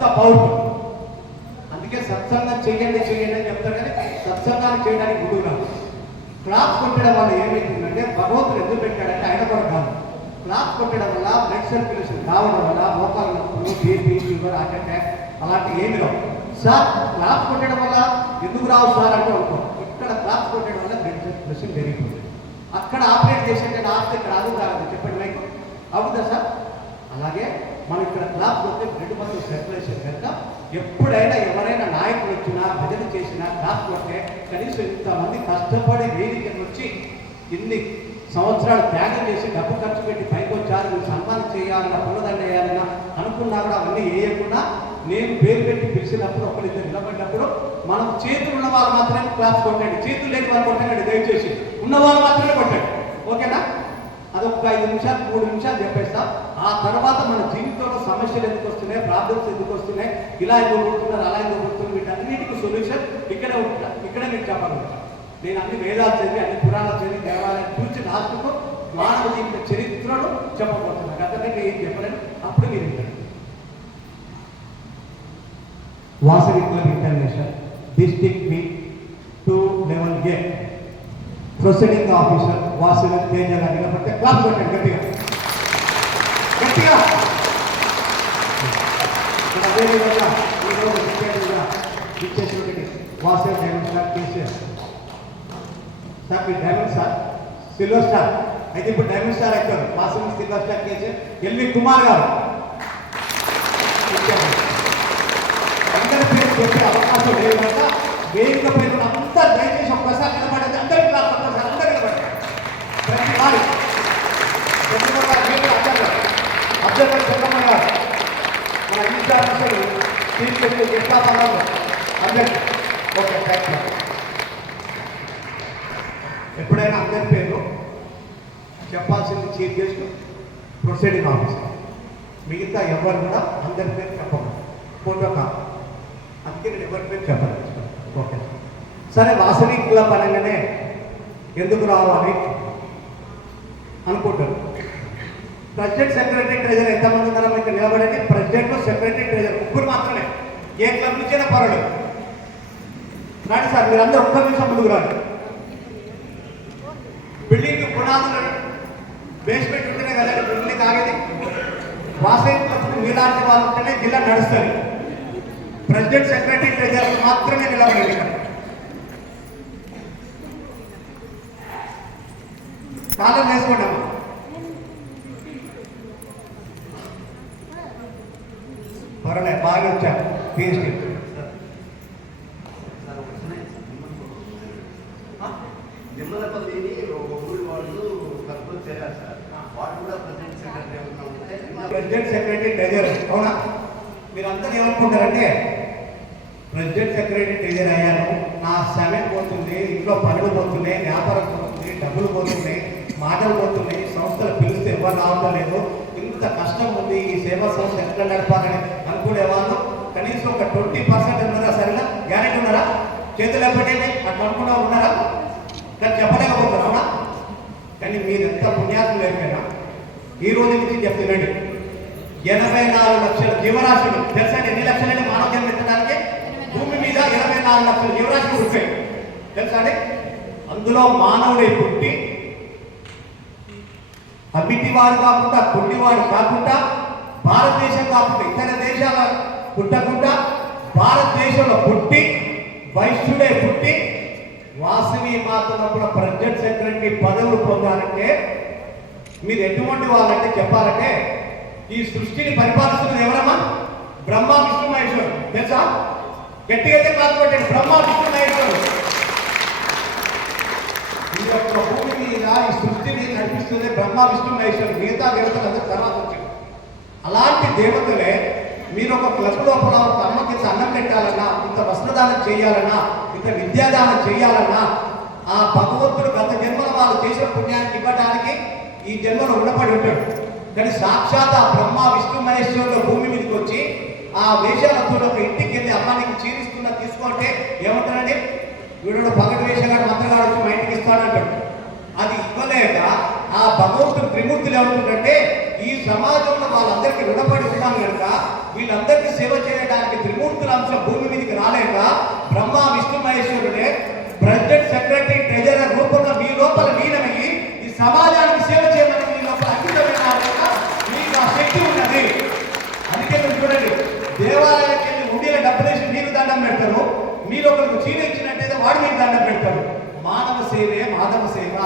Powerful. అందుకే సత్సంగం చేయండి అని చెప్తారు, కానీ సత్సంగాన్ని చేయడానికి గురువు కాదు. క్లాస్ కొట్టడం వల్ల ఏమైతుందంటే భగవంతుడు ఎందుకు పెట్టాడంటే ఆయన కూడా కాదు. క్లాస్ కొట్టడం వల్ల బ్లడ్ సర్క్యులేషన్ కావడం వల్ల మోకాలు నొప్పులు, బీపీ, షుగర్, హార్ట్ అటాక్ అలాంటివి ఏమి రావు. సార్ క్లాస్ కొట్టడం వల్ల ఎందుకు రావు సార్ అంటే అనుకో, ఇక్కడ క్లాస్ కొట్టడం వల్ల బ్లడ్ సర్క్యులేషన్ పెరిగిపోతుంది. అక్కడ ఆపరేట్ చేసేట ఆస్తి ఇక్కడ అది కాదు. చెప్పండి మీకు అవుతుందా సార్? అలాగే మనం ఇక్కడ క్లాస్ కొడితే బ్లడ్ మొత్తం సర్క్యులేషన్ కనుక ఎప్పుడైనా ఎవరైనా నాయకులు వచ్చినా భజన చేసినా క్లాస్ కొడితే కనీసం ఇంతమంది కష్టపడి వేదికను వచ్చి ఇన్ని సంవత్సరాలు త్యాగం చేసి డబ్బు ఖర్చు పెట్టి పైకి వచ్చారు, మీరు సన్మానం చేయాలన్నా పుల్లదండ వేయాలన్నా అనుకున్నా కూడా అవన్నీ వేయకుండా నేను పేరు పెట్టి పిలిచినప్పుడు ఒకరిద్దరు నిలబడినప్పుడు మనం చేతులు ఉన్న వాళ్ళు మాత్రమే క్లాస్ కొట్టండి, చేతులు లేని వాళ్ళు కొట్టండి, దయచేసి ఉన్న వాళ్ళు మాత్రమే కొట్టండి. ఓకేనా? అదొక 5 నిమిషాలు 3 నిమిషాలు చెప్పేస్తా. ఆ తర్వాత మన జీవితంలో సమస్యలు ఎందుకు వస్తున్నాయి, ప్రాబ్లమ్స్ ఎందుకు వస్తున్నాయి, ఇలా ఎందుకు కొడుతున్నారు, అలా ఎందుకు కొడుతున్నారు, వీటన్నిటికీ సొల్యూషన్ ఇక్కడే ఉంటా. ఇక్కడే మీకు చెప్పగలుగుతాను. నేను అన్ని వేదాలు చదివి అన్ని పురాణాలు చదివి దేవాలయం చూసి రాష్ట్రకు మానవ జీవిత చరిత్రను చెప్పబోతున్నాను. అంతకంటే ఏం చెప్పలేను. అప్పుడు మీరు వింటారు. Vasavi club international district B 2 level A proceeding officer Vasavi Teja గారు నిలబడితే క్లాస్ కొట్టండి గట్టిగా గట్టిగా. అదేవిధంగా ఈరోజు విద్యార్థులుగా ఇచ్చేటువంటి Vasavi diamond star KCR sir, మీరు డైమండ్ స్టార్ సిల్వర్ స్టార్ అయితే ఇప్పుడు డైమండ్ స్టార్ అవుతారు. Vasavi silver star KCR LV Kumar గారు అందరి పేరు చెప్పే అవకాశం లేదు కనుక వేదిక పేరు అంతా దయచేసి ఒక్కసారి నిలబడేది. అందరికీ క్లాస్ ఒక్కసారి అందరూ నిలబడి ప్రతి వారి అబ్జర్వర్ చంద్రమ్మ గారు మన ఇన్ఛార్జీలు తీసుకెళ్ళి చేస్తామన్నారు అందరికీ. Okay, thank you. ఎప్పుడైనా అందరి పేరు చెప్పాల్సింది చీఫ్ గెస్ట్, ప్రొసీడింగ్ ఆఫీసర్, మిగతా ఎవరు కూడా అందరి పేరు చెప్పకూడదు. ఫోటో కాదు, అందుకే నేను ఎవరి పేరు చెప్పాలి. ఓకే సరే. వాసవి క్లబ్ అనగానే ఎందుకు రావాలి అనుకుంటారు. ప్రెసిడెంట్, సెక్రటరీ, ట్రెజర్ ఎంతమంది ఉన్నారో మీకు నిలబడండి. ప్రెసిడెంట్, సెక్రటరీ, ట్రెజర్ ముగ్గురు మాత్రమే. ఏ క్లబ్ నుంచైనా పర్వాలేదు. రాండి సార్, మీరు అందరూ ఒక్క నిమిషం ముందుకు రాండి. బిల్డింగ్ పునాదులు బేస్మెంట్ ఉంటేనే కదా బిల్డింగ్ ఆగేది. వాసవి క్లబ్ మీలాంటి వాళ్ళు ఉంటేనే జిల్లా నడుస్తుంది. ప్రెసిడెంట్, సెక్రటరీ, ట్రెజర్ మాత్రమే నిలబడండి. కాలం వేసుకోండి అమ్మా. పర్వాలే, బాగా వచ్చారు. పిహెచ్డి నిమ్మలపల్లిని ఊరి వాళ్ళు కర్పూర్ చేయాలి సార్. వాడు కూడా ప్రెసిడెంట్, సెక్రటరీ, ట్రెజర్. అవునా? మీరందరూ ఏమనుకుంటారంటే ప్రెసిడెంట్, సెక్రటరీ, ట్రెజర్ అయ్యాను, నా సమయం పోతుంది, ఇంట్లో పనులు పోతున్నాయి, వ్యాపారం పోతుంది, డబ్బులు పోతున్నాయి, మాటలు పోతున్నాయి, సంస్థలు పిలిస్తే ఎవరు రావడం లేదు, ఇంత కష్టం ఉంది, ఈ సేవా సంస్థ ఎట్లా నడపాలని అనుకునే వాళ్ళు కనీసం ఒక 20% ఉన్నారా? సరేనా? గ్యారెంటీ ఉన్నారా? చేతులు ఎప్పటికీ అట్లా అనుకున్నా ఉన్నారా? కానీ చెప్పలేకపోతున్నారు. అవునా? కానీ మీరు ఎంత పుణ్యాత్తులు లేకపోయినా ఈ రోజు నుంచి చెప్తున్నాండి, 84 లక్షల జీవరాశులు తెలుసా? ఎన్ని లక్షలంటే మానవ జన్మ ఎత్తడానికి భూమి మీద 84 లక్షల జీవరాశులు ఉంటాయి తెలుసా అండి? అందులో మానవుడే పుట్టి అవిటివాడు కాకుండా పుట్టివాడు కాకుండా భారతదేశం కాకుండా ఇతర దేశాల పుట్టకుండా భారతదేశంలో పుట్టి వైశ్యుడే పుట్టి వాసవి మాతలో కూడా ప్రెసిడెంట్, సెక్రటరీ పదవులు పొందాలంటే మీరు ఎటువంటి వాళ్ళంటే చెప్పాలంటే ఈ సృష్టిని పరిపాలిస్తున్నది ఎవరమ్మా? బ్రహ్మ, విష్ణు, మహేశ్వరుడు తెలుసా? గట్టిగా కాకపోతే బ్రహ్మ, విష్ణు, మహేశ్వరుడు ఈ యొక్క భూమి మీద ఈ సృష్టిని నడిపిస్తుంది బ్రహ్మ, విష్ణు, మహేశ్వరుడు. మిగతా దేవతలు అందరూ తర్వాత వచ్చింది. అలాంటి దేవతలే మీరు ఒక క్లబ్ లోపల ఒక అమ్మకి ఇంత అన్నం పెట్టాలన్నా, ఇంత వస్త్రదానం చేయాలన్నా, ఇంత విద్యాదానం చేయాలన్నా ఆ భగవంతుడు గత జన్మల వాళ్ళు చేసిన పుణ్యానికి ఇవ్వడానికి ఈ జన్మలో ఉండబడి ఉంటాడు. కానీ సాక్షాత్ ఆ బ్రహ్మ, విష్ణు, మహేశ్వరుడు భూమి మీదకి వచ్చి ఆ వేషాలతో ఒక ఇంటికి వెళ్ళి అమ్మానికి చీరిస్తున్నా తీసుకుంటే ఏమంటారండి? వీడు పగటి వేషగాడు మంత్రగాడు వచ్చి మా ఇంటికి ఇస్తాడంటాడు. అది ఇవ్వలేక ఆ భగవంతుడు త్రిమూర్తులు ఏమంటుంటే ఈ సమాజంలో వాళ్ళందరికీ రుణపడి ఉన్నాం కనుక వీళ్ళందరికీ సేవ చేయడానికి త్రిమూర్తుల అంశం భూమి మీదకి రాలేక Brahma Vishnu మహేశ్వరుడే president secretary treasurer రూపంలో మీ లోపల లీనమయ్యి ఈ సమాజానికి సేవ చేయమని మీ లోపల అంకితమైన మీకు ఆ శక్తి ఉన్నది. అందుకే మీరు చూడండి, దేవాలయానికి వెళ్ళి ఉండేలా డబ్బులేసి మీకు దండం పెడతారు, మీరు ఒకరికి చీర ఇచ్చినట్టయితే వాడు మీకు దండం పెడతారు. మానవ సేవే మాధవ సేవ.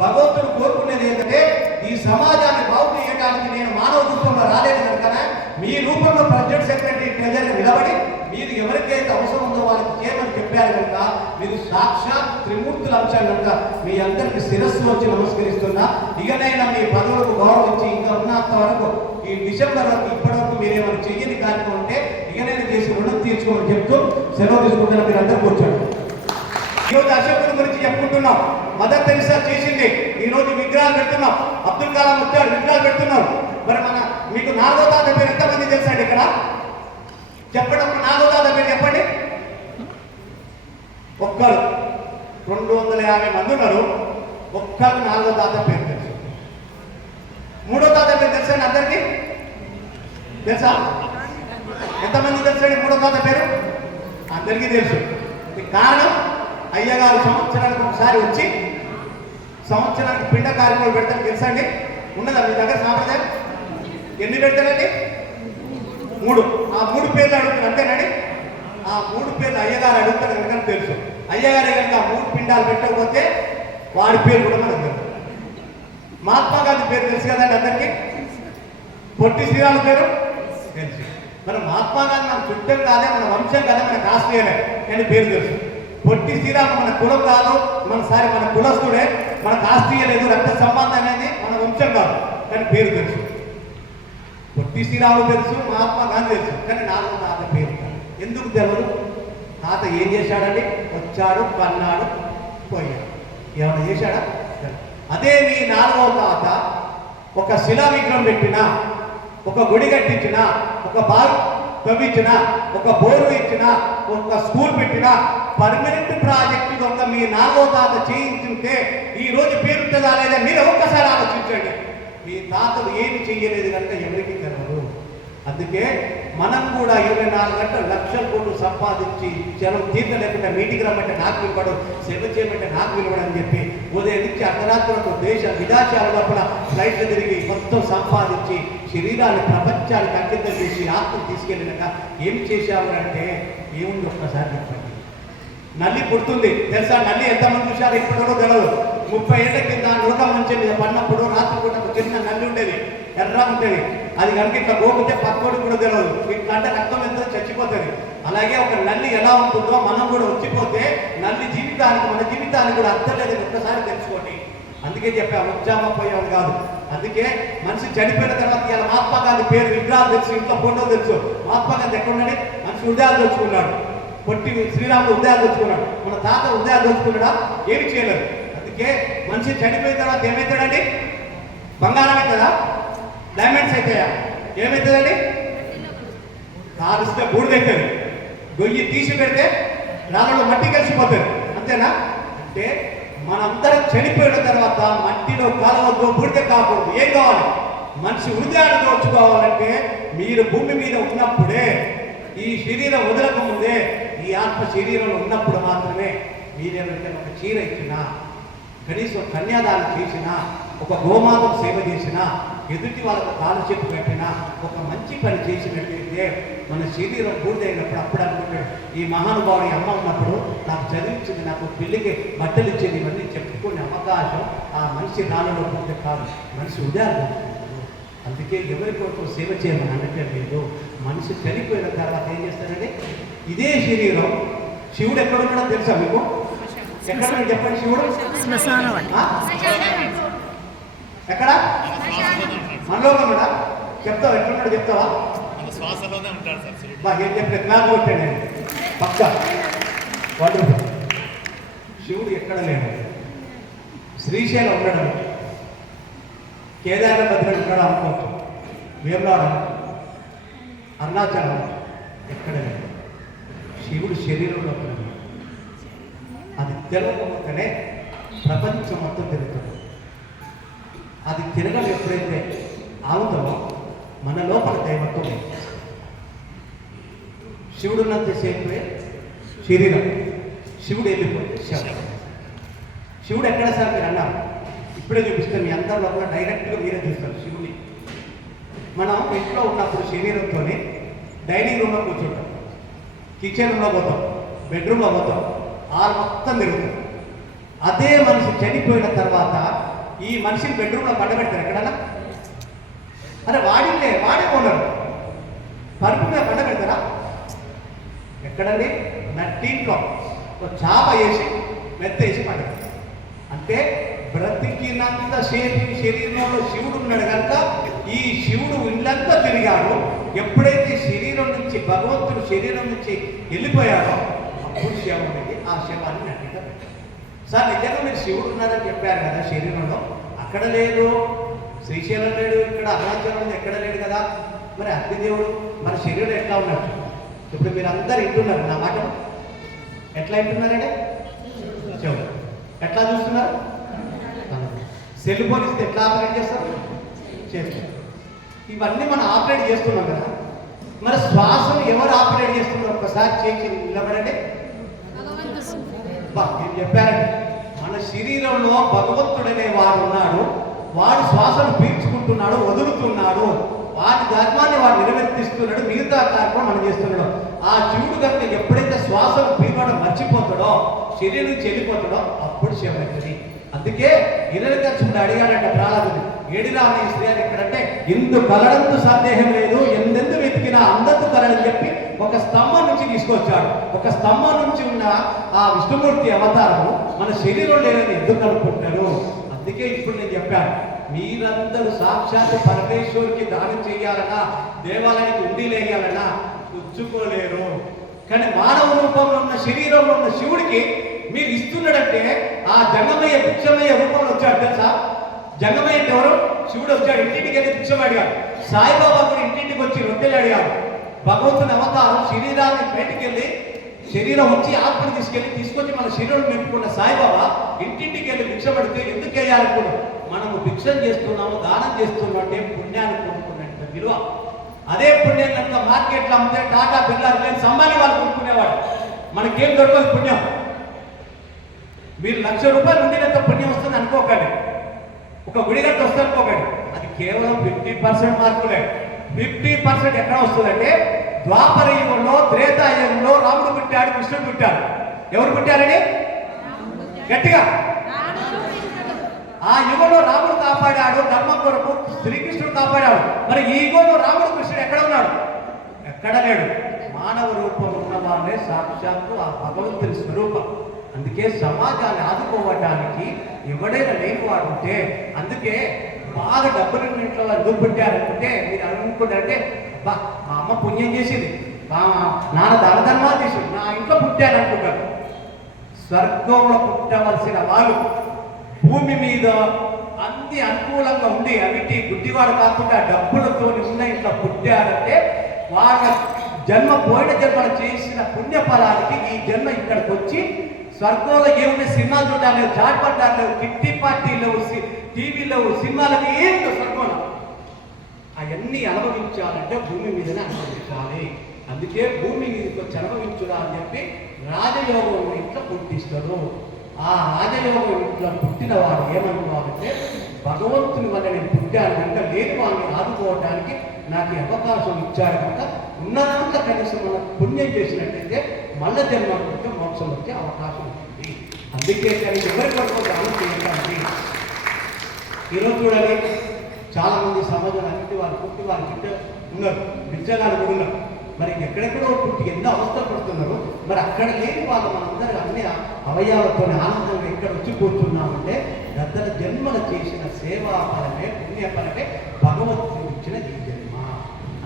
భగవంతుడు కోరుకునేది ఏంటంటే ఈ సమాజాన్ని బాగు చేయడానికి నేను మానవ రూపంలో రాలేదు కనుక మీ రూపంలో ప్రెసిడెంట్ సెక్రటరీ ట్రెజరర్ నిలబడి మీరు ఎవరికైతే అవసరం ఉందో వాళ్ళకి చేయమని చెప్పారు కనుక మీరు సాక్షాత్ త్రిమూర్తుల అంశాలు కనుక మీ అందరికి శిరస్సు వచ్చి నమస్కరిస్తున్నా. ఇకనైనా మీ పదవులకు గౌరవించి ఇంకా ఉన్నంత వరకు ఈ డిసెంబర్ వరకు ఇప్పటి వరకు మీరేమైనా చెయ్యని కార్యక్రమం ఉంటే ఇకనైనా చేసి రుణం తీర్చుకోమని చెప్తూ సెలవు తీసుకుంటున్నా. మీరు అందరూ కూర్చోండి. ఈరోజు అశోకుని గురించి చెప్పుకుంటున్నాం. మదర్ తెరిసా చేసింది, ఈ రోజు విగ్రహాలు పెడుతున్నాం. అబ్దుల్ కలాం వచ్చాడు, విగ్రహాలు పెడుతున్నారు. మరి మన మీకు 4వ తాత పేరు ఎంతమంది తెలుసండి? ఇక్కడ చెప్పడం 4వ తాత పేరు చెప్పండి. ఒక్కరు 250 మంది ఉన్నారు, ఒక్కరు 4వ తాత పేరు తెలుసు. 3వ తాత పేరు తెలుసండి అందరికి? తెలుసా? ఎంతమంది తెలుసండి 3వ తాత పేరు? అందరికీ తెలుసు. కారణం అయ్యగారు సంవత్సరానికి ఒకసారి వచ్చి సంవత్సరానికి పిండ కార్యక్రమాలు పెడతారు. తెలుసా అండి? ఉన్నదా మీ దగ్గర సాంప్రదాయం? ఎన్ని పెడతారండి? 3. ఆ 3 పేర్లు అడుగుతారు అంతేనండి. ఆ 3 పేర్లు అయ్యగారు అడుగుతారు కనుక తెలుసు. అయ్యగారు కనుక 3 పిండాలు పెట్టకపోతే వాడి పేరు కూడా మనకు తెలుసు. మహాత్మా గాంధీ పేరు తెలుసు కదండి అందరికీ. పొట్టి శ్రీరాముల పేరు తెలుసు. మన మహాత్మా గాంధీ మన చుట్టం కాదే, మన వంశం కాదే, మన కాస్ట్రీయలే కానీ పేరు తెలుసు. పొట్టి శ్రీరాములు మన కులం కాదు, మన కులస్తుడే, మన కాస్ట్రీయ లేదు, రక్త సంబంధం అనేది మన వంశం కాదు కానీ పేరు తెలుసు. పొట్టి శ్రీరాములు తెలుసు, మహాత్మా గాంధీ తెలుసు కానీ 4వ తాత పేరు ఎందుకు తెలియదు? తాత ఏం చేశాడండి? వచ్చాడు, కన్నాడు, పోయాడు. ఏమైనా చేశాడా? అదే మీ 4వ తాత ఒక శిలా విగ్రహం పెట్టినా, ఒక గుడి కట్టించినా, ఒక బావి తవ్వించిన, ఒక బోరు ఇచ్చిన, ఒక స్కూల్ పెట్టిన పర్మనెంట్ ప్రాజెక్టు ఒక మీ 4వ తాత చేయించుంటే ఈ రోజు పేరుంటుందా లేదా మీరు ఒక్కసారి ఆలోచించండి. మీ తాతలు ఏమి చెయ్యలేదు కనుక ఎవరికి తెలవదు. అందుకే మనం కూడా 24 గంటలు లక్షల కోట్లు సంపాదించి జనం తీర్థ లేకుండా మీటింగ్ రమ్మంటే నాకు విలువడు, సేవ చేయమంటే నాకు విలువడు అని చెప్పి ఉదయం నుంచి అర్ధరాత్రి వరకు దేశ విదేశాల లోపల ఫ్లైట్లు తిరిగి మొత్తం సంపాదించి శరీరాన్ని ప్రపంచానికి అంకితం చేసి ఆత్మను తీసుకెళ్ళినాక ఏం చేశావు అంటే ఏముంది ఒక్కసారి చెప్పండి. నల్లి పుడుతుంది తెలుసా? నల్లి ఎంతమంది చూశారు? ఇప్పటిలో తెలియదు. 30 ఏళ్ల కింద నూక మంచి మీద పడినప్పుడు రాత్రిపూట ఒక చిన్న నల్లి ఉండేది, ఎర్ర ఉంటుంది. అది కనుక ఇట్లా గోపితే పక్కోడికి కూడా తెలియదు. ఇట్లా అంటే రక్తం ఎంతో చచ్చిపోతుంది. అలాగే ఒక నల్లి ఎలా ఉంటుందో మనం కూడా వచ్చిపోతే నల్లి జీవితానికి మన జీవితానికి కూడా అర్థం లేదని ఒక్కసారి తెలుసుకోండి. అందుకే చెప్పా ఉజ్జామ పోయేవాడు కాదు. అందుకే మనిషి చనిపోయిన తర్వాత ఇలా మహాత్మా గాంధీ పేరు విగ్రహాలు తెలుసు, ఇంట్లో ఫోటో తెలుసు. మహాత్మా గాంధీ ఎక్కడున్నాడు? మనిషి హృదయాలు తెచ్చుకున్నాడు. పొట్టి శ్రీరాములు హృదయాలు తెచ్చుకున్నాడు. మన తాత హృదయాలు తెచ్చుకున్నాడా? ఏమి చేయలేదు. అందుకే మనిషి చనిపోయిన తర్వాత ఏమవుతాడండి? బంగారం అవుతుందా? డైమండ్స్ అవుతాయా? ఏమవుతుందండి? కాలుస్తే బూడిదవుతుంది. గొయ్యి తీసి పెడితే రాళ్ళలో మట్టి కలిసిపోతుంది. అంతేనా? అంటే మనందరం చనిపోయిన తర్వాత మట్టిలో కాలవద్దు, బూడిద కాకూడదు. ఏం కావాలి? మనిషి హృదయాన్ని దోచుకోవాలంటే మీరు భూమి మీద ఉన్నప్పుడే, ఈ శరీరం వదలక ముందే, ఈ ఆత్మ శరీరంలో ఉన్నప్పుడు మాత్రమే మీరెవరికైనా ఒక చీర ఇచ్చినా, కనీసం కన్యాదానం చేసినా, ఒక గోమాతకు సేవ చేసినా, ఎదుటి వాళ్ళకు కాలు చెప్పు పెట్టినా, ఒక మంచి పని చేసినట్టయితే మన శరీరం పూర్తయినప్పుడు అప్పుడు అనుకుంటాడు ఈ మహానుభావుడి అమ్మ ఉన్నప్పుడు నాకు చదివించింది, నాకు పెళ్లికి బట్టలు ఇచ్చేది, ఇవన్నీ చెప్పుకునే అవకాశం ఆ మనిషి రాళ్ళలో పూర్తి కాదు, మనిషి ఉదయాలు. అందుకే ఎవరి కొరకు సేవ చేయమని అనటం లేదు. మనిషి చనిపోయిన తర్వాత ఏం చేస్తారండి? ఇదే శరీరం శివుడు ఎక్కడ ఉన్నాడో తెలుసా మీకు? ఎక్కడ చెప్పండి శివుడు? ఎక్కడ? మనలో కూడా చెప్తావా? ఎక్కడున్నాడు చెప్తావా? ఏం చెప్పలేదు నాకు కొట్టాడు పక్క వాడు. శివుడు ఎక్కడ లేడు. శ్రీశైలం ఉండడం, కేదార భద్రుడు ఉన్నాడు అనుకోవచ్చు, వేమనాడు, అరుణాచలం ఎక్కడ లేదు. శివుడు శరీరంలో ఉన్నాడు. అది తెలవకుండానే ప్రపంచం మొత్తం తిరుగుతుంది. అది తిరగలు ఎప్పుడైతే ఆవుతామో మన లోపల దైవత్వం లేదు. శివుడు ఉన్నంతసేపు శరీరం, శివుడు వెళ్ళిపోతే శవం. శివుడు ఎక్కడ సార్ మీరు అన్నారు? ఇప్పుడే చూపిస్తాను, మీ అందరి లోపల డైరెక్ట్గా మీరే చూస్తారు శివుని. మనం ఇంట్లో ఉన్నప్పుడు శరీరంతో డైనింగ్ రూమ్లో కూర్చుంటాం, కిచెన్ రూమ్లో పోతాం, బెడ్రూమ్లో పోతాం, ఆరు మొత్తం తిరుగుతాం. అదే మనిషి చనిపోయిన తర్వాత ఈ మనిషిని బెడ్రూమ్లో పండబెడతారు ఎక్కడన్నా? అరే వాడిలే, వాడే ఉన్నారు, పరుపు మీద పండబెడతారా? ఎక్కడండి? నట్టింట్లో చాప వేసి మెత్త వేసి పండబెడతారు. అంటే బ్రతికినంత శరీరంలో శివుడు ఉన్నాడు కనుక ఈ శివుడు ఇల్లంతా తిరిగాడు. ఎప్పుడైతే శరీరం నుంచి భగవంతుడు శరీరం నుంచి వెళ్ళిపోయాడో అప్పుడు శవం అనేది ఆ శవాన్ని నటిగా పెట్టారు. సార్ నిజంగా మీరు శివుడు ఉన్నారని చెప్పారు కదా శరీరంలో, అక్కడ లేదు, శ్రీశైలం లేడు, ఇక్కడ అరుణాచలం ఎక్కడ లేడు కదా, మరి అగ్నిదేవుడు మన శరీరం ఎట్లా ఉన్నాడు? ఇప్పుడు మీరు అందరు వింటున్నారు నా మాట, ఎట్లా వింటున్నారంటే చెవులు ఎట్లా చూస్తున్నారు? సెల్ ఫోన్ ఇస్తే ఎట్లా ఆపరేట్ చేస్తారు? చేస్తారు. ఇవన్నీ మనం ఆపరేట్ చేస్తున్నాం కదా, మరి శ్వాసను ఎవరు ఆపరేట్ చేస్తున్నారు? ఒక్కసారి చేసి నిలబడండి. నేను చెప్పారండి, మన శరీరంలో భగవంతుడనే వాడు ఉన్నాడు, వాడు శ్వాసను పీల్చుకుంటున్నాడు, వదులుతున్నాడు, వాటి ధర్మాన్ని వాడు నిర్వర్తిస్తున్నాడు, మిగతా కార్యక్రమం మనం చేస్తున్నాడు. ఆ జీవుడు కనుక ఎప్పుడైతే శ్వాసను పీల్చడం మర్చిపోతాడో, శరీరం నుంచి వెళ్ళిపోతాడో అప్పుడు శివమవుతుంది. అందుకే హిరణ్యకశిపుడు అడిగాడంట ప్రహ్లాదుడు, ఏడిరా అనే స్త్రీ అని ఎక్కడంటే ఇందు కలడందు సందేహం లేదు, ఎందెందు వెతికినా అందందు కలడని చెప్పి ఒక స్తంభం నుంచి తీసుకొచ్చాడు. ఒక స్తంభం నుంచి ఉన్న ఆ విష్ణుమూర్తి అవతారము మన శరీరం లేదని ఎందుకు అనుకుంటారు? అందుకే ఇప్పుడు నేను చెప్పాను, మీరందరూ సాక్షాత్ పరమేశ్వరుడికి దానం చేయాలన్నా, దేవాలయానికి ఉండిలేయాలన్నా పుచ్చుకోలేరు. కానీ మానవ రూపంలో ఉన్న శరీరంలో ఉన్న శివుడికి మీరు ఇస్తున్నాడంటే ఆ జంగమయ్య భిక్షమయ్య రూపంలో వచ్చాడు తెలుసా? జంగమయ్య అంటే ఎవరు? శివుడు వచ్చాడు, ఇంటింటికి వెళ్ళి భిక్షం అడిగాడు. సాయిబాబా కూడా ఇంటింటికి వచ్చి రొట్టెలు అడిగాడు. భగవంతుని అవతారం శరీరాన్ని బయటికి వెళ్ళి శరీరం వచ్చి ఆత్మని తీసుకొచ్చి మన శరీరం నింపుకున్న సాయిబాబా ఇంటింటికి వెళ్ళి భిక్ష పడితే ఎందుకు వేయాలనుకున్నాం? మనము భిక్షం చేస్తున్నాము, దానం చేస్తున్నాం అంటే పుణ్యాన్ని కొనుక్కున్నట్టు విలువ. అదే పుణ్యం కనుక మార్కెట్లో అమ్మితే టాటా బిర్లా రిలయన్స్ అంబానీ వాళ్ళు కొనుక్కునేవాడు. మనకేం దొరకదు పుణ్యం. మీరు ₹1,00,000 ఉండినంత పుణ్యం వస్తుంది అనుకోకండి, ఒక గుడిగట్ట వస్తుంది అనుకోకండి, అది కేవలం 50% మార్కులే. 50% ఎక్కడ వస్తుందంటే ద్వాపర యుగంలో, త్రేతాయుగంలో రాముడు పుట్టాడు, కృష్ణుడు పుట్టాడు. ఎవరు పుట్టారని? గట్టిగా. ఆ యుగంలో రాముడు కాపాడాడు, ధర్మం కొరకు శ్రీకృష్ణుడు కాపాడాడు. మరి ఈ యుగంలో రాముడు కృష్ణుడు ఎక్కడ ఉన్నాడు? ఎక్కడ లేడు. మానవ రూపం ఉన్న వాళ్ళే సాక్షాత్తు ఆ భగవంతుని స్వరూపం. అందుకే సమాజాన్ని ఆదుకోవటానికి ఎవడైనా లేనివాడు ఉంటే, అందుకే బాగా డబ్బులు ఇంట్లో ఎందుకు పెట్టారనుకుంటే మీరు అనుకుంటారంటే, బా మా అమ్మ పుణ్యం చేసింది, మా నాన్న దాన ధర్మాలు చేసింది, నా ఇంట్లో పుట్టారనుకుంటారు. స్వర్గంలో పుట్టవలసిన వాళ్ళు భూమి మీద అన్ని అనుకూలంగా ఉండి అవిటి గుడ్డివాడు కాకుండా డబ్బులతో ఉన్న ఇంట్లో పుట్టారంటే వాళ్ళ జన్మ పోయిన జన్మలు చేసిన పుణ్య ఫలానికి ఈ జన్మ ఇక్కడికి వచ్చి స్వర్గంలో ఏముంది? సినిమాలు చూడాలి, చాట్పడ్డాలు లేవు, కిట్టి పార్టీలు లేవు, టీవీలో సినిమాలకి ఏం స్వర్గంలో. అవన్నీ అనుభవించాలంటే భూమి మీదనే అనుభవించాలి. అందుకే భూమి మీదకి వచ్చి అనుభవించురా అని చెప్పి రాజయోగం ఇంట్లో పుట్టిస్తాడు. ఆ రాజయోగం ఇంట్లో పుట్టిన వాడు ఏమనుకోవాలంటే, భగవంతుని వల్ల నేను పుట్టాను కనుక లేని వాళ్ళని ఆదుకోవడానికి నాకు అవకాశం ఇచ్చాడు కనుక ఉన్నదాంట్లో కనీసం మనం పుణ్యం చేసినట్టయితే మళ్ళా జన్మ పుట్టే మోక్షం వచ్చే అవకాశం ఉంటుంది. అందుకే కానీ ఎవరి కొరకు దానం చేయడానికి ఈరోజు చూడాలి, చాలా మంది సమాజం అన్నింటి వాళ్ళు పుట్టి వాళ్ళు చుట్టూ ఉన్నారు, బిచ్చగాలు కూడా ఉన్నారు. మరి ఎక్కడెక్కడో పుట్టి ఎన్నో అవస్థలు పడుతున్నారు. మరి అక్కడ లేని వాళ్ళు మనందరూ అన్ని అవయవాలతో ఆనందంగా ఎక్కడ వచ్చి కూర్చున్నామంటే గద్దల జన్మలు చేసిన సేవా పరమే పుణ్యపరమే భగవంతుడు ఇచ్చిన ఈ జన్మ.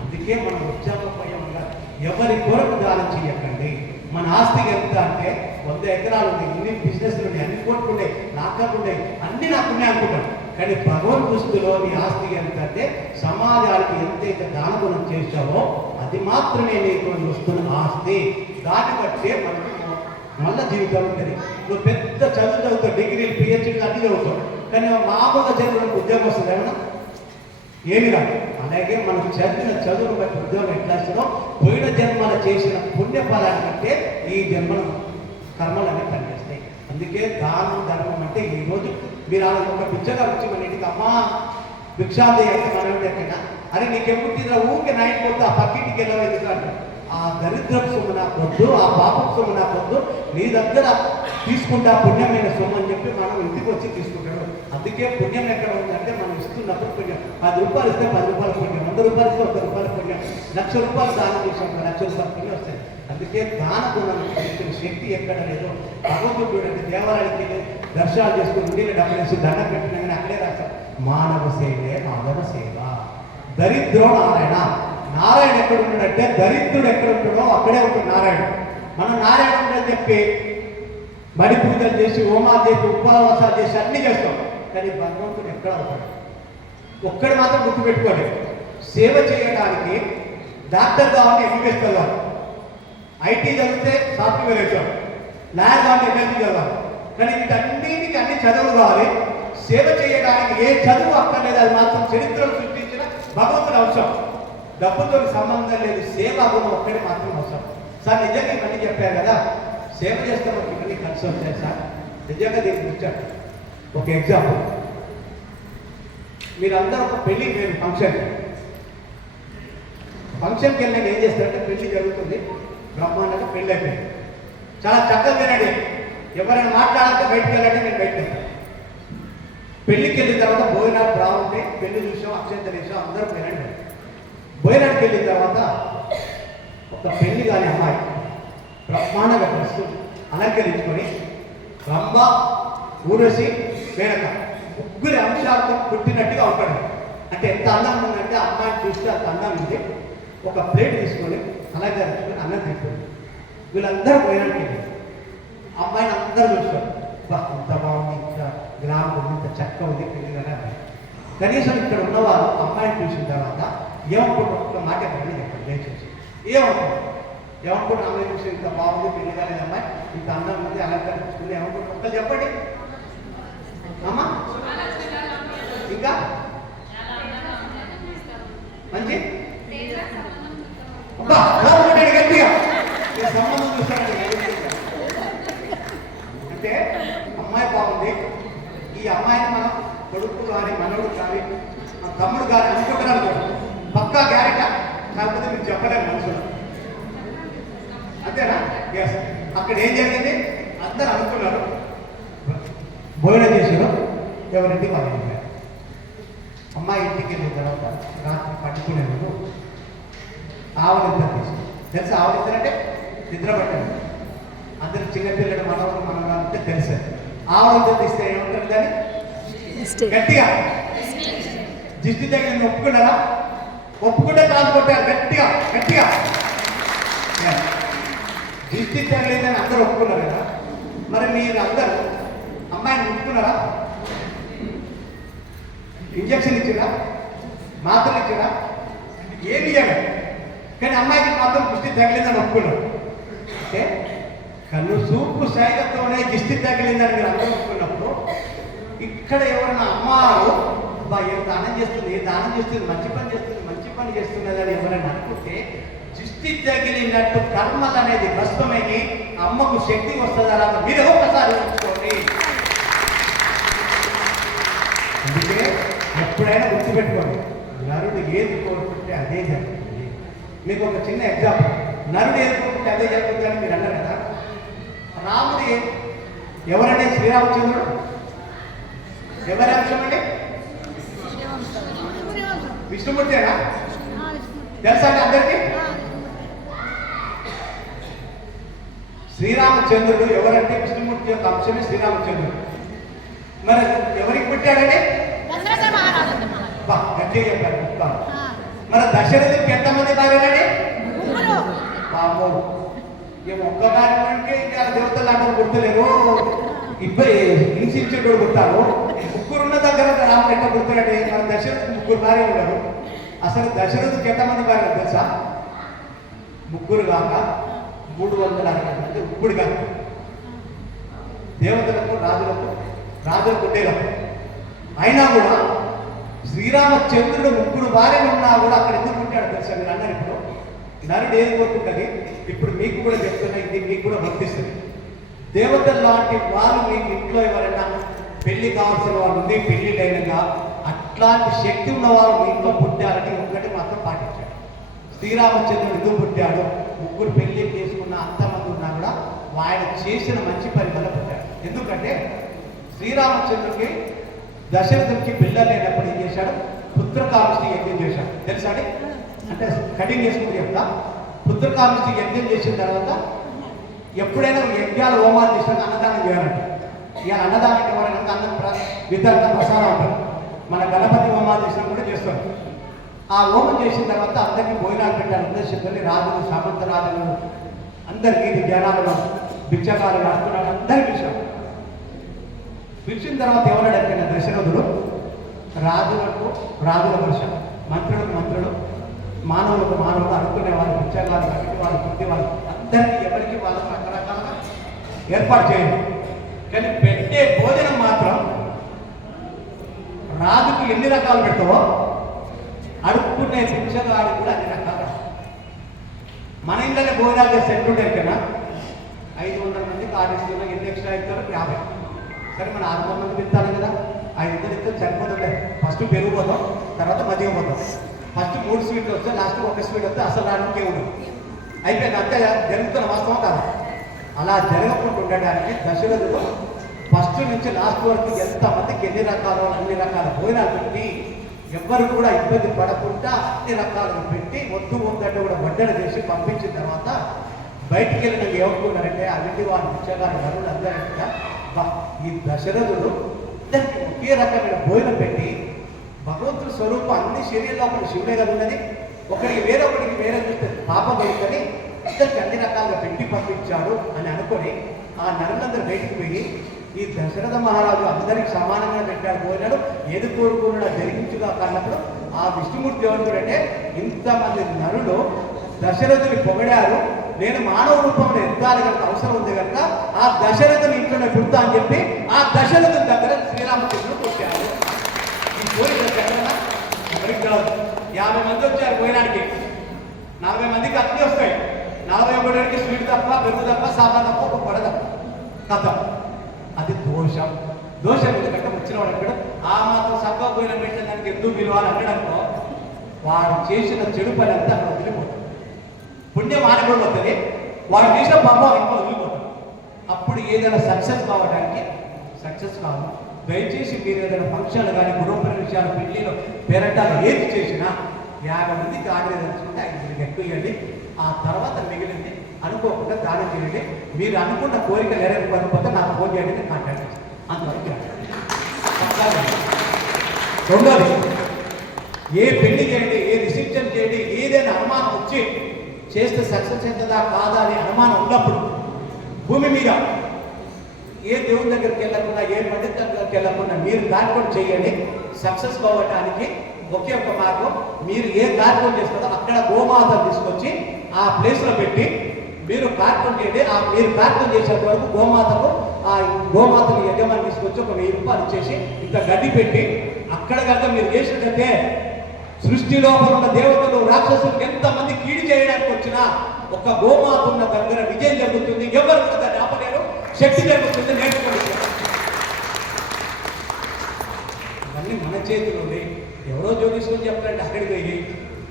అందుకే మనం ఉత్సాహపోయంగా ఎవరి కొరకు దానం చేయకండి. మన ఆస్తి ఎంత అంటే 100 ఎకరాలు ఉన్నాయి, ఇన్ని బిజినెస్లు ఉన్నాయి, అన్ని కోట్లు ఉన్నాయి, లాకర్లు ఉన్నాయి, అన్ని నాకు ఉన్నాయి అనుకుంటాం. కానీ భగవన్ దృష్టిలో నీ ఆస్తి ఎంత అంటే సమాజానికి ఎంతైతే దానగుణం చేశావో అది మాత్రమే నీకు వస్తున్న ఆస్తి. దాన్ని బట్టే మనకు మళ్ళీ జీవితం ఉంటుంది. నువ్వు పెద్ద చదువుతావు, డిగ్రీలు, పిహెచ్డీలు అన్ని చదువుతావు, కానీ మామూలుగా చదువులకు ఉద్యోగం వస్తుంది ఏమన్నా? ఏమి రాదు. అలాగే మనం చదివిన చదువును బట్టి ఉద్యోగం ఎట్లా వస్తుందో పోయిన జన్మల చేసిన పుణ్యఫలాన్ని బట్టే ఈ జన్మల కర్మలు అనేవి పనిచేస్తాయి. అందుకే దానం ధర్మం అంటే ఈరోజు మీరు ఒక పిచ్చగారు వచ్చి మన ఇంటికి అమ్మా భిక్షాంతి మన ఎక్కడా అరే నీకెప్పుడు తీరా ఊరికే నైట్ పోతే ఆ పక్కింటికి వెళ్ళవు ఎందుకంటే ఆ దరిద్రపు సొమ్ము నాకు వద్దు, ఆ పాపపు సొమ్ము నాకు వద్దు, నీ దగ్గర తీసుకుంటా పుణ్యమైన సొమ్ము అని చెప్పి మనం ఇంటికి వచ్చి తీసుకుంటాడు. అందుకే పుణ్యం ఎక్కడ ఉందంటే మనం ఇస్తున్నప్పుడు పుణ్యం. 10 రూపాయలు ఇస్తే 10 రూపాయల పుణ్యం, 100 రూపాయలు ఇస్తే 1 రూపాయల పుణ్యం, 1,00,000 రూపాయలు దానం చేసాం 1,00,000 రూపాయల పుణ్యం వస్తాయి. అందుకే దాన గుణం శక్తి ఎక్కడ లేదు. భగవంతుడు చూడండి దేవాలయానికి వెళ్ళి దర్శనాలు చేసుకుని ఉండి డబ్బులు వేసి దండం పెట్టినా కానీ అక్కడే రాస్తారు మానవ సేవే మాధవ సేవ. దరిద్రం నారాయణ. నారాయణ ఎక్కడ ఉంటాడంటే దరిద్రుడు ఎక్కడ ఉంటాడో అక్కడే ఉంటాడు నారాయణ. మనం నారాయణ ఉందని చెప్పి బడి పూజలు చేసి హోమాలు చేసి ఉపవాసాలు చేసి అన్నీ చేస్తాం, కానీ భగవంతుడు ఎక్కడ అవుతాడు? ఒక్కడు మాత్రం గుర్తుపెట్టుకోండి, సేవ చేయడానికి డాక్టర్ కావాలంటే ఎంబీబీఎస్ చదవాలి, ఐటీ చదివితే సాఫ్ట్వేర్ వేసాం, లాయర్ కావాలంటే ఎంఎల్సీ చదవాలి. కానీ వీటన్నిటికీ అన్ని చదువులు కావాలి. సేవ చేయడానికి ఏ చదువు అక్కర్లేదు, అది మాత్రం చరిత్రను సృష్టించిన భగవంతుడు అవసరం. డబ్బుతో సంబంధం లేదు, సేవ గుణం ఒక్కడే మాత్రం అవసరం. సార్ నిజంగా ఇవన్నీ చెప్పారు కదా, సేవ చేస్తే మనకి ఇవన్నీ కలిసి వచ్చాయి సార్. నిజంగా దీనికి వచ్చాడు ఒక ఎగ్జాంపుల్. మీరందరూ ఒక పెళ్ళికి వెళ్ళి ఫంక్షన్కి వెళ్ళిన ఏం చేస్తారంటే పెళ్లి జరుగుతుంది, బ్రహ్మాండంగా పెళ్ళి అయిపోయింది, చాలా చక్కగా వినండి. ఎవరైనా మాట్లాడాలంటే బయటకు వెళ్ళండి, నేను బయటకు వెళ్తాను. పెళ్లికి వెళ్ళిన తర్వాత భోజనాలు బాగుంటాయి, పెళ్లి చూసాం, అక్షంతలు వేసాం, అందరూ వినండి. భోజనానికి వెళ్ళిన తర్వాత ఒక పెళ్లి కాని అమ్మాయి బ్రహ్మాండంగా డ్రెస్ అలంకరించుకొని రంభ ఊరసి మేనక ముగ్గురి అంశాలతో పుట్టినట్టుగా ఉంటాడు. అంటే ఎంత అందం ఉందంటే అమ్మాయిని చూస్తే అంత అందం ఉంది. ఒక ప్లేట్ తీసుకొని అలంకరించుకొని అన్నం తింటుంది. వీళ్ళందరూ భోజనానికి వెళ్ళి అమ్మాయిని అందరూ చూస్తారు, ఇంత బాగుంది, ఇంత గ్రామం ఇంత చక్క ఉంది పెళ్లి. కనీసం ఇక్కడ ఉన్నవారు అమ్మాయిని చూసిన తర్వాత ఏమనుకుంటారు? ఒక మాట ఎక్కడని చెప్పండి దయచేసి. ఏమనుకుంటారు? అమ్మాయి చూసి ఇంత బాగుంది పెళ్లి కాలేదు అమ్మాయి, ఇంత అందం ఉంది, అలంకరించుకుంది, ఏమనుకుంటారు? ఒక్కరు చెప్పండి అమ్మా. ఇంకా మంచి గట్టిగా సంబంధం చూస్తానండి. అంటే అమ్మాయి బాగుంది, ఈ అమ్మాయిని మనం కొడుకు కానీ మనవుడు కానీ మన తమ్ముడు కానీ అనుకుంటున్నారు పక్కా గ్యారెంటీ, కాకపోతే మీరు చెప్పలేరు మనుషులు, అంతేనా? ఎస్. అక్కడ ఏం జరిగింది? అందరు అనుకున్నారు, భోజనం చేసారు, ఎవరింటికి వాళ్ళు వెళ్ళారు. అమ్మాయి ఇంటికి వెళ్ళిన తర్వాత రాత్రి పట్టుకునే ముందు ఆవులిద్దరు తీసుకు తెలుసు. ఆవులిద్దరంటే నిద్ర పట్టండి, అందరు చిన్నపిల్లలు మనవరు అంటే తెలుసు. ఆవులిద్దరు తీస్తే ఏమంటారు? దాన్ని గట్టిగా దిష్టి తగిలింది ఒప్పుకున్నారా? ఒప్పుకుంటే కాదు కొట్టారు గట్టిగా గట్టిగా. దిష్టి తగిలిందని అందరూ ఒప్పుకున్నారు కదా, మరి మీరు అందరూ అమ్మాయిని ముట్టుకున్నారా? ఇంజక్షన్ ఇచ్చినా, మాత్రలు ఇచ్చినా, ఏమి ఇవ్వగా, కానీ అమ్మాయికి మాత్రం దిష్టి తగిలిందని ఒప్పుకున్నారు. అంటే కన్ను చూపు శైలతోనే దిష్టి తగిలిందని మీరు అందరూ ఒప్పుకున్నప్పుడు ఇక్కడ ఎవరైనా అమ్మారు ఏం దానం చేస్తుంది, ఏ దానం చేస్తుంది, మంచి పని చేస్తున్నది అని ఎవరైనా అనుకుంటే దిష్టి తగిలినట్టు కర్మలు అనేది భస్మమయ్యి అమ్మకు శక్తి వస్తుందా మీరు ఒకసారి ఉంచుకోండి. అందుకే ఎప్పుడైనా గుర్తుపెట్టుకోండి, నరుడు ఏది కోరుకుంటే అదే జరుగుతుంది. మీకు ఒక చిన్న ఎగ్జాంపుల్, నరుడు ఏది కోరుకుంటే అదే జరుగుతుంది అని మీరు అన్నారు కదా. రాముడు ఎవరంటే శ్రీరామచంద్రుడు ఎవరి అంశం అండి? విష్ణుమూర్తేనా? తెలుసా అండి అందరికీ? శ్రీరామచంద్రుడు ఎవరంటే విష్ణుమూర్తి యొక్క అంశమే శ్రీరామచంద్రుడు. మరి ఎవరికి పుట్టాడండి? గట్టిగా చెప్పారు. మరి దశరథుడికి ఎంతమంది భార్యలండి? బాబు ఏమో ఒక్క భార్య అంటే ఇంకా దేవతలు అందరూ గుర్తులేరు, ఇద్దరు హింసించేటోడు గుర్తారు. ముగ్గురున్న దగ్గర రాముడు ఎట్లా గుర్తున్నాడు? మన దశరథుడు 3 భార్యలు ఉన్నారు. అసలు దశరథుడికి ఎంతమంది భార్యలు తెలుసా? 3 కాక 360 మంది ఇప్పుడు కాదు. దేవతలకు రాజులకు ఉండేవారు. అయినా కూడా శ్రీరామచంద్రుడు 3 భార్యలు ఉన్నా కూడా అక్కడ ఎందుకు పుట్టాడు తెలుసా? మీరు అన్నారు ఇప్పుడు నరుడు ఏది కోరుకుంటుంది. ఇప్పుడు మీకు కూడా చెప్తున్నా, ఇది మీకు కూడా వర్తిస్తుంది. దేవతలు లాంటి వాళ్ళు మీకు ఇంట్లో ఎవరైనా పెళ్లి కావాల్సిన వాళ్ళు ఉంది, పెళ్లి అయినగా అట్లాంటి శక్తి ఉన్నవారు మీ ఇంట్లో పుట్టారని ఒక్కటి మాత్రం పాటించాడు. శ్రీరామచంద్రుడు ఎందుకు పుట్టాడు? 3 పెళ్లి చేసుకున్న అంతమంది ఉన్నా కూడా ఆయన చేసిన మంచి పని వల్ల పుట్టాడు. ఎందుకంటే శ్రీరామచంద్రుడికి దశరథుడికి పిల్లలు లేనప్పుడు ఏం చేశాడు? పుత్రకామిష్టి యజ్ఞం చేశాడు. తెలుసా అండి? అంటే కటింగ్ చేసుకుని చెప్తా. పుత్రకామిష్టి యజ్ఞం చేసిన తర్వాత ఎప్పుడైనా యజ్ఞాలు హోమాలు చేసినాక అన్నదానం చేయాలంట. ఇక అన్నదానం ఎవరైనా అన్నం వితరణ ప్రసారం ఉంటుంది. మన గణపతి హోమాలు చేసినా కూడా చేస్తాం. ఆ హోమం చేసిన తర్వాత అందరికీ భోజనాలు పెట్టాలి. ఉద్దేశించుకొని రాజులు, సామంత రాజులు అందరికీ జనాలు, భిక్షకాలు రాస్తున్నాడు, అందరికీ పిలిచాడు. పిలిచిన తర్వాత ఎవరు అడిగిన దశరథుడు రాజులకు రాజుల వర్ష, మంత్రులకు మంత్రులు, మానవులకు మానవులు, అనుకునే వాళ్ళు, భిక్షకాలు, కట్టి వాళ్ళు, పుట్టి వాళ్ళు అందరికీ ఎవరికి వాళ్ళకి రకరకాలుగా ఏర్పాటు చేయండి. కానీ పెట్టే భోజనం మాత్రం రాజుకి ఎన్ని రకాలు పెడతావో అడుక్కునే భిక్షగాడికి కూడా అన్ని రకాలు. మన ఇంట్లోనే భోజనాలు చేస్తే ఎట్లుంటాయి కదా? 500 మందికి ఆడిస్తున్నా, ఎన్ని ఎక్స్ట్రా ఇస్తారు? 50. సరే మన 600 మంది తింటాను కదా, 500 ఇస్తే సరిపోతుండే. ఫస్ట్ పెరుగు పోతాం, తర్వాత మజ్జిగ పోతాం. ఫస్ట్ 3 స్వీట్లు వస్తే లాస్ట్ 1 స్వీట్ వస్తే అసలు రావడానికి ఉండదు. అయిపోయింది. అంతే జరుగుతున్న వాస్తవం కాదు. అలా జరగకుండా ఉండడానికి దశరథుడు ఫస్ట్ నుంచి లాస్ట్ వరకు ఎంతమందికి ఎన్ని రకాలు అన్ని రకాల భోజనాలు పెట్టి ఎవ్వరు కూడా ఇబ్బంది పడకుండా అన్ని రకాలుగా పెట్టి వద్దు వద్దంటే కూడా వడ్డన చేసి పంపించిన తర్వాత బయటికి వెళ్ళిన ఏమనుకున్నారంటే అవిటి వారి ముచ్చగారు నరులు అందరంటే ఈ దశరథుడు ఇద్దరికి ఒకే రకమైన భోజనం పెట్టి భగవంతుడి స్వరూపం అన్ని శరీరంలో ఒకటి శివుడే కదా ఉన్నది, ఒకరికి వేరే చూస్తే పాపం కలుగుతుంది, ఇద్దరికి అన్ని రకాలుగా పెట్టి పంపించాడు అని అనుకొని ఆ నరులందరూ బయటికి పోయి ఈ దశరథ మహారాజు అందరికి సమానంగా పెట్టాడు భోజనాలు, ఏది కోరుకున్నాడో జరిగించుగా కన్నప్పుడు ఆ విష్ణుమూర్తి ఏమంటాడంటే ఇంతమంది నరులు దశరథుని పొగడారు, నేను మానవ రూపంలో ఎత్తాలి కనుక అవసరం ఉంది కనుక ఆ దశరథుని ఇంట్లోనే పుడతా అని చెప్పి ఆ దశరథుని దగ్గర శ్రీరామచంద్రుడు పుట్టాడు. ఈ పోయిన దగ్గర ఎవరికి కాదు. 50 మంది వచ్చారు పోయినానికి, 40 మందికి అన్నీ వస్తాయి. 41 స్వీట్ తప్ప, పెరుగు తప్ప, సాంబార్ తప్ప, ఒక పొడ తప్ప కథ. అది దోషం. దోషం ఎందుకంటే వచ్చిన వాడు అక్కడ ఆ మాత్రం సబ్బా పోయిన పెట్టిన దానికి ఎందుకు విలువాలి అనడంలో వాడు చేసిన చెడు పని అంతా అక్కడ వదిలిపోతుంది. పుణ్యం ఆనకూడదు వస్తుంది, వాడు చేసిన పాపం ఇంకా వదిలిపోతుంది. అప్పుడు ఏదైనా సక్సెస్ కావడానికి సక్సెస్ కాదు. దయచేసి మీరు ఏదైనా ఫంక్షన్లు కానీ, గృహప్రవేశాలు, పెళ్లిలో, పేరంటాలు ఏది చేసినా 50 మందికి ఆర్డర్ తెలుసుకుంటే 5 మందికి ఎక్కువ ఇవ్వండి. ఆ తర్వాత మిగిలింది అనుకోకుండా దానం చేయండి. మీరు అనుకున్న కోరిక నెరవేరకపోతే నాకు ఫోన్ చేయండి, నేను కాంటాక్ట్ చేస్తాను. అంతవరకు రెండోది, ఏ పెళ్లి చేయండి, ఏ రిసెప్షన్ చేయండి, ఏదైనా అనుమానం వచ్చి చేస్తే సక్సెస్ అవుతుందా కాదా అని అనుమానం ఉన్నప్పుడు భూమి మీద ఏ దేవుని దగ్గరికి వెళ్ళకుండా, ఏ పండిత దగ్గరికి వెళ్ళకుండా మీరు కార్యక్రమం చేయండి. సక్సెస్ కావడానికి ఒకే ఒక మార్గం, మీరు ఏ కార్యక్రమం చేస్తారో అక్కడ గోమాత తీసుకొచ్చి ఆ ప్లేస్లో పెట్టి మీరు కార్యక్రమం చేయండి. ఆ మీరు కార్యక్రమం చేసేంత వరకు గోమాతను యజమాని తీసుకొచ్చి ఒక 1000 రూపాయలు ఇచ్చేసి ఇంత గడ్డి పెట్టి అక్కడ కనుక మీరు చేసినట్టయితే సృష్టి లోపల ఉన్న దేవతలు, రాక్షసులకు ఎంతమంది కీడు చేయడానికి వచ్చినా ఒక గోమాత ఉన్న దగ్గర విజయం జరుగుతుంది. ఎవరు కూడా దాన్ని ఆపలేరు, శక్తి జరుగుతుంది. నేర్చుకోండి. ఇవన్నీ మన చేతులు ఉంది. ఎవరో జోగించుకొని చెప్తారంటే అక్కడికి పోయి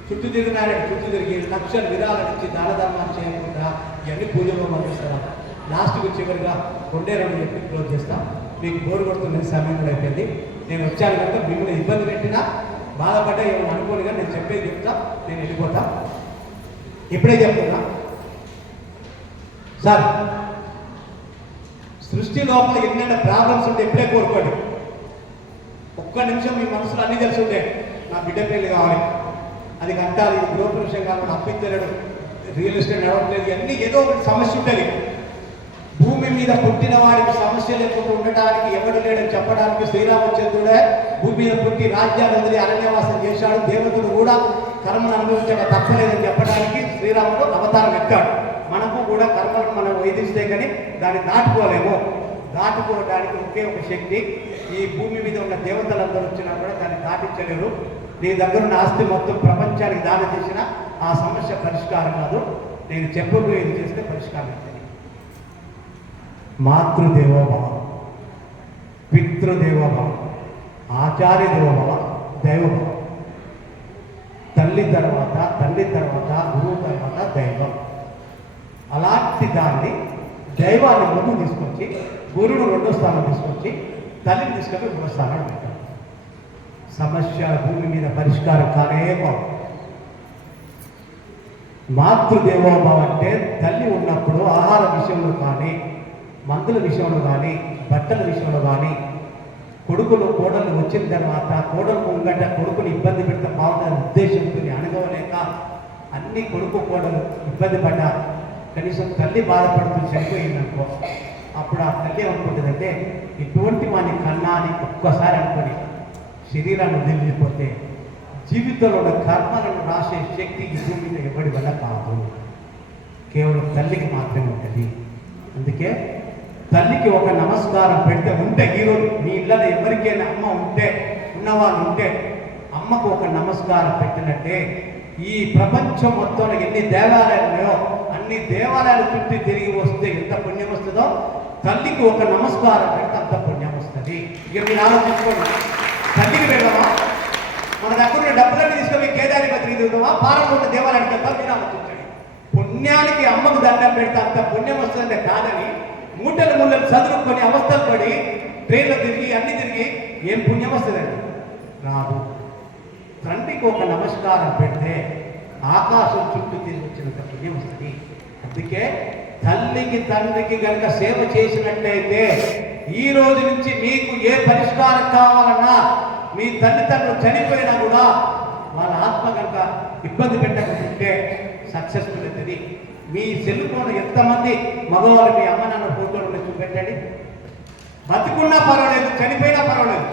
చుట్టూ తిరిగినారంటే చుట్టూ తిరిగి లక్షలు విరాళ నుంచి దాన ధర్మాలు చేయకుండా ఇవన్నీ పూజలో పంపిస్తారా. లాస్ట్కి చివరిగా 2 చెప్పి క్లోజ్ చేస్తాం. మీకు బోరు కొడుతున్న సమయం కూడా అయిపోయింది. నేను వచ్చాను కనుక మిమ్మల్ని ఇబ్బంది పెట్టినా బాధపడ్డా ఏమో అనుకోనిగా నేను చెప్పేది చెప్తా, నేను వెళ్ళిపోతా. ఇప్పుడే చెప్తున్నా సార్, సృష్టి లోపల ఎన్నైనా ప్రాబ్లమ్స్ ఉంటే ఇప్పుడే కోరుకోండి. ఒక్క నిమిషం మీ మనసులో అన్నీ తెలిసి ఉంటే నా బిడ్డ పెళ్లి కావాలి, అది కట్టాలి, గృహప్రవేశం కావాలి, అప్పించలేడు, రియల్ ఎస్టేట్ నడవట్లేదు, అన్నీ ఏదో ఒకటి సమస్య ఉంటుంది. భూమి మీద పుట్టిన వాడికి సమస్య లేకుండా ఉండటానికి ఎవడు లేడని చెప్పడానికి శ్రీరామచంద్రుడే భూమి మీద పుట్టి రాజ్యాన్ని వదిలి అరణ్యవాసం చేశాడు. దేవతలు కూడా కర్మను అనుభవించక తప్పలేదని చెప్పడానికి శ్రీరాముడు అవతారం ఎక్కాడు. మనకు కూడా కర్మను మనం వేధిస్తే కానీ దాన్ని దాటుకోలేము. దాటుకోవడానికి ఒకే ఒక శక్తి, ఈ ఈ భూమి మీద ఉన్న దేవతలందరూ వచ్చినా కూడా దాన్ని దాటించలేరు. నీ దగ్గర ఉన్న ఆస్తి మొత్తం ప్రపంచానికి దానం చేసిన ఆ సమస్య పరిష్కారం కాదు. నేను చెప్పబోయేది చేస్తే పరిష్కారం అవుతుంది. మాతృదేవోభవ, పితృదేవోభవ, ఆచార్య దేవోభవ, దైవభవ. తల్లి తర్వాత గురువు తర్వాత దైవం. అలాంటి దాన్ని దైవాన్ని ముందు తీసుకొచ్చి గురువును రెండో స్థానం తీసుకొచ్చి తల్లిని తీసుకొని మూడో స్థానం పెట్టారు. సమస్య భూమి మీద పరిష్కారం కానే కాదు. మాతృదేవోభవ అంటే తల్లి ఉన్నప్పుడు ఆహార విషయంలో కానీ, మందుల విషయంలో కానీ, బట్టల విషయంలో కానీ, కొడుకులు కోడలు వచ్చిన తర్వాత కోడలు ముంగట కొడుకుని ఇబ్బంది పెడితే బాగుంటుందని ఉద్దేశంతో అనుభవలేక అన్ని కొడుకు కోడలు ఇబ్బంది పడ్డారు. కనీసం తల్లి బాధపడుతూ చనిపోయిందనుకో, అప్పుడు ఆ తల్లి ఏమనుకుంటుందంటే ఇటువంటి వాని కన్నా అని ఒక్కసారి అనుకొని శరీరాన్ని వదిలిపోతే జీవితంలో ఉన్న కర్మలను రాసే శక్తి ఈ భూమి మీద ఎవరి వల్ల కాదు, కేవలం తల్లికి మాత్రమే ఉంటుంది. అందుకే తల్లికి ఒక నమస్కారం పెడితే ఉంటే, ఈరోజు మీ ఇళ్ళలో ఎవరికైనా అమ్మ ఉంటే, ఉన్నవాళ్ళు ఉంటే అమ్మకు ఒక నమస్కారం పెట్టినట్టే ఈ ప్రపంచం మొత్తంలో ఎన్ని దేవాలయాలు ఉన్నాయో అన్ని దేవాలయాలు చుట్టూ తిరిగి వస్తే ఎంత పుణ్యం వస్తుందో, తల్లికి ఒక నమస్కారం పెడితే అంత పుణ్యం వస్తుంది. ఇక మీరు ఆలోచించుకోండి, తల్లికి వెళ్ళమా, మన దగ్గర ఉన్న డబ్బులన్నీ తీసుకొని కేదారిపతి తిరుగుతామా, పారంలో ఉన్న దేవాలయానికి వెళ్తాం? మీరు ఆలోచించండి. పుణ్యానికి అమ్మకు దండం పెడితే అంత పుణ్యం వస్తుందంటే కాదని మూటలు ముళ్ళలు చదువుకొని అవస్థలు పడి ట్రైన్లో తిరిగి అన్ని తిరిగి ఏం పుణ్యం వస్తుందండి? రాదు. తండ్రికి ఒక నమస్కారం పెడితే ఆకాశం చుట్టూ తిరిగి వచ్చినంత పుణ్యం వస్తుంది. అందుకే తల్లికి తండ్రికి కనుక సేవ చేసినట్లయితే ఈ రోజు నుంచి మీకు ఏ పరిష్కారం కావాలన్నా, మీ తల్లిదండ్రులు చనిపోయినా కూడా వాళ్ళ ఆత్మ కనుక ఇబ్బంది పెట్టకుంటే సక్సెస్ఫుల్ అవుతుంది. మీ సెల్ ఫోన్ ఎంతమంది మగవాళ్ళు మీ అమ్మ నాన్న ఫోటోలు చూపెట్టండి. బతుకున్నా పర్వాలేదు, చనిపోయినా పర్వాలేదు,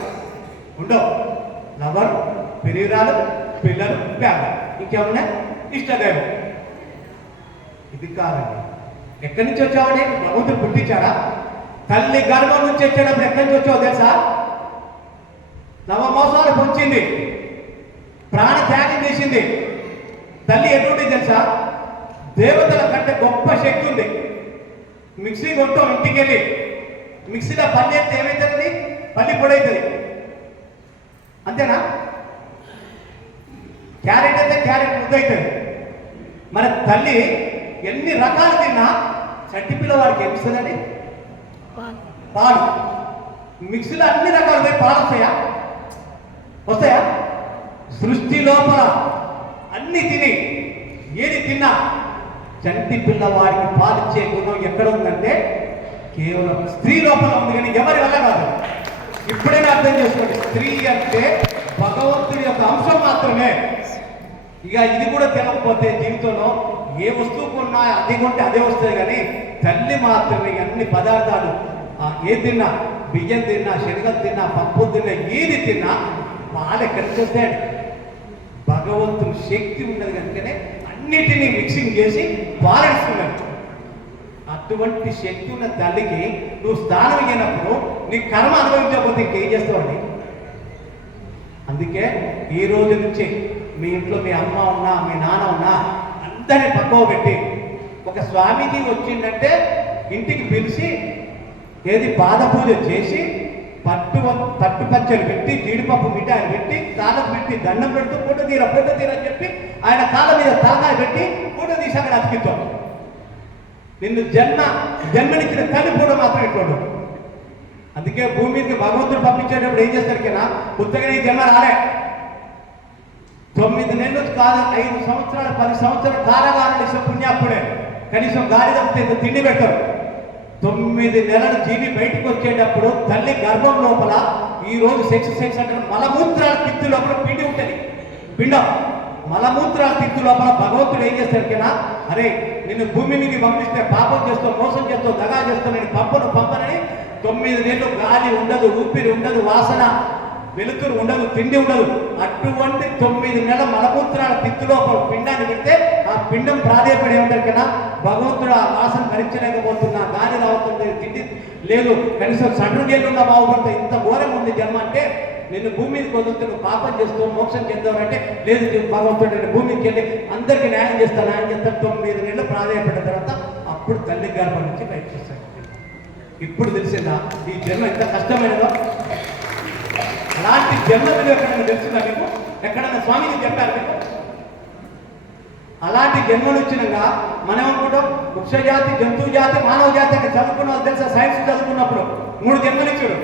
ఉండవు. లవర్, పెరిగిరాలు, పిల్లలు, ఫ్యామిలీ, ఇంకేమన్నా ఇష్టదైవం. ఇది కాదండి. ఎక్కడి నుంచి వచ్చావండి? భగవంతుడు పుట్టించాడా? తల్లి గర్భం నుంచి వచ్చేటప్పుడు ఎక్కడి నుంచి వచ్చావు తెలుసా? నవమోసాలు పొంచింది, ప్రాణ త్యాగం చేసింది. తల్లి ఎటువంటి తెలుసా? దేవతల కంటే గొప్ప శక్తి ఉంది. మిక్సీ కొంటాం ఇంటికి వెళ్ళి, మిక్సీలో పల్లి అయితే ఏమవుతుంది? పల్లి పొడవుతుంది, అంతేనా? క్యారెట్ అయితే క్యారెట్ ముద్ద అవుతుంది. మన తల్లి ఎన్ని రకాలు తిన్నా చట్టి పిల్లవాడికి ఏమిస్తుందండి? పాలు. మిక్సీలో అన్ని రకాలు పోయి పాలు వస్తాయా? సృష్టి లోపల అన్ని తిని ఏది తిన్నా చంటి పిల్లవాడికి పాలిచ్చే గుణం ఎక్కడ ఉందంటే కేవలం స్త్రీ లోపల ఉంది, కానీ ఎవరి వల్ల కాదు. ఇప్పుడైనా అర్థం చేసుకోండి, స్త్రీ అంటే భగవంతుడి యొక్క అంశం మాత్రమే. ఇక ఇది కూడా తెలవకపోతే జీవితంలో ఏ వస్తువు కొన్నా అది కొంటే అదే వస్తుంది, కానీ తల్లి మాత్రమే అన్ని పదార్థాలు ఏది తిన్నా, బియ్యం తిన్నా, శనగలు తిన్నా, పప్పు తిన్నా, ఏది తిన్నా పాలు ఎక్కడి నుంచి వస్తాయండి? భగవంతుని శక్తి ఉన్నది కనుకనే అన్నిటినీ మిక్సింగ్ చేసి పాలిస్తున్నాడు. అటువంటి శక్తి ఉన్న తల్లికి నువ్వు స్థానం ఇచ్చినప్పుడు నీ కర్మ అనుభవించకపోతే ఇంకేం చేస్తావండి? అందుకే ఈ రోజు నుంచి మీ ఇంట్లో మీ అమ్మ ఉన్నా, మీ నాన్న ఉన్నా, అందరినీ పక్కవ పెట్టి ఒక స్వామీజీ వచ్చిందంటే ఇంటికి పిలిచి ఏది పాద పూజ చేసి పట్టు పచ్చలు పెట్టి, జీడిపప్పు మిఠాయి పెట్టి, కాళ్ళకు పెట్టి దండం పెడుతూ ఫోటో తీరని చెప్పి ఆయన కాళ్ళ మీద తాగాయి పెట్టి ఫోటో తీసి అక్కడ అతికిస్తాం. నిన్ను జన్మనిచ్చిన తల్లి ఫోటో మాత్రం ఇట్టు. అందుకే భూమి మీదకి భగవంతుడు పంపించేటప్పుడు ఏం చేస్తారు కన్నా, పుత్తగానే జన్మ రాలే. 9 నెలలు కాదు, 5 సంవత్సరాలు 10 సంవత్సరాలు కారగారం చేసిన పుణ్యాప్పుడే కనీసం గాలి తప్పితే తిండి పెట్టరు. 9 నెలలు జీవి బయటకు వచ్చేటప్పుడు తల్లి గర్భం లోపల ఈ రోజు సెక్స్ అంటే మలమూత్రాల తిత్తు లోపల పిండి ఉంటుంది. పిండం మలమూత్రాల తిత్తు లోపల భగవంతుడు ఏం చేస్తాడు కన్నా, అరే నిన్ను భూమి మీదకి పంపిస్తే పాపం చేస్తావు, మోసం చేస్తావు, దగా చేస్తావు, నేను పంపనని 9 నెలలు గాలి ఉండదు, ఊపిరి ఉండదు, వాసన వెలుతురు ఉండదు, తిండి ఉండదు. అటువంటి 9 నెలల మలమూత్రాల తిత్తు లోపల పిండాన్ని పెడితే ఆ పిండం ప్రాధాన్యపడి ఏమంటారు కన్నా భగవంతుడు ఆ వాసన భరించలేకపోతున్నా, గాలి రావుతుంది, తిండి లేదు, కనీసం సడన్ గేలున్నా బాగుపడతా, ఇంత ఘోరం ఉంది జన్మ అంటే నిన్ను భూమి మీదకి వదులుతూ నువ్వు పాపం చేస్తూ మోక్షం చెందావంటే లేదు భగవంతుడు నేను భూమికి వెళ్ళి అందరికీ న్యాయం చేస్తాను 9 నెలలు ప్రాధాన్యపడిన తర్వాత అప్పుడు తల్లి గర్భం నుంచి బయట చేస్తాడు. ఇప్పుడు తెలిసిందా ఈ జన్మ ఎంత కష్టమైనదో? అలాంటి జన్మ విలువ ఎక్కడైనా తెలుస్తుందా మీకు? ఎక్కడైనా స్వామికి చెప్పారు మీకు? అలాంటి జన్మలు వచ్చినాక మనం అనుకుంటాం వృక్ష జాతి, జంతువు జాతి, మానవ జాతి అని చదువుకున్నావు తెలుసా? సైన్స్ చదువుకున్నప్పుడు 3 జన్మలు ఇచ్చాడు.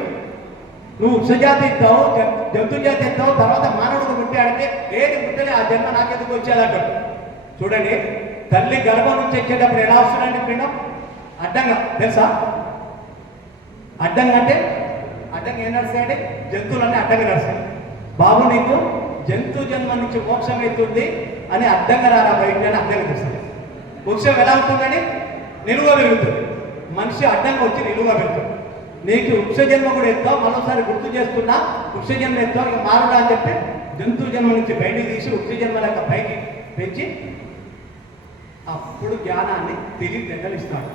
నువ్వు వృక్ష జాతి ఇస్తావు, జంతు జాతి ఇస్తావు, తర్వాత మానవుడు పుట్టాడంటే ఏది పుట్టలే ఆ జన్మ నాకెందుకు వచ్చేదంటాడు. చూడండి, తల్లి గర్భం నుంచి వచ్చేటప్పుడు ఎలా వస్తుందండి పిండం? అడ్డంగా, తెలుసా? అడ్డంగా అంటే అడ్డంగా ఏం నడుస్తాయండి? జంతువులన్నీ అడ్డంగా నడుస్తాయి. బాబు నీకు జంతు జన్మ నుంచి మోక్షం అవుతుంది అని అడ్డంగా రారా బయట అని అడ్డంగా తెస్తుంది. వృక్షం ఎలా ఉంటుందని నిలువ పెరుగుతుంది, మనిషి అడ్డంగా వచ్చి నిలువ పెరుగుతుంది. నీకు వృక్ష జన్మ కూడా ఎత్తావు, మరోసారి గుర్తు చేస్తున్నా, వృక్ష జన్మ ఎత్తావు ఇక మారుడా అని చెప్పి జంతు జన్మ నుంచి బయటికి తీసి వృక్ష జన్మ లెక్క పైకి పెంచి అప్పుడు జ్ఞానాన్ని తెలివితేటలు ఇస్తాడు.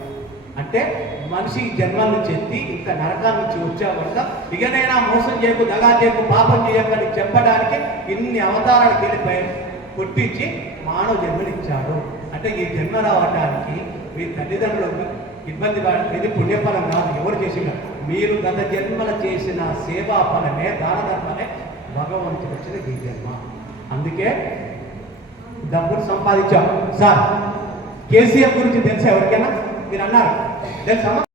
అంటే మనిషి జన్మల నుంచి ఎత్తి ఇంత నరకాల నుంచి వచ్చాక ఇకనైనా మోసం చేయకు, దగా చేయకు, పాపం చేయకని చెప్పడానికి ఇన్ని అవతారాలకు వెళ్ళిపోయి పుట్టించి మానవ జన్మనిచ్చాడు. అంటే ఈ జన్మ రావటానికి మీ తల్లిదండ్రులకు ఇబ్బంది ఇది పుణ్యఫలం కాదు, ఎవరు చేసిన మీరు గత జన్మల చేసిన సేవా ఫలమే, దాన ధర్మమే భగవంతుడు వచ్చిన ఈ జన్మ. అందుకే డబ్బులు సంపాదించాం. సార్ కేసీఆర్ గురించి తెలుసా ఎవరికైనా? మీరు అన్నారు తెలుసా?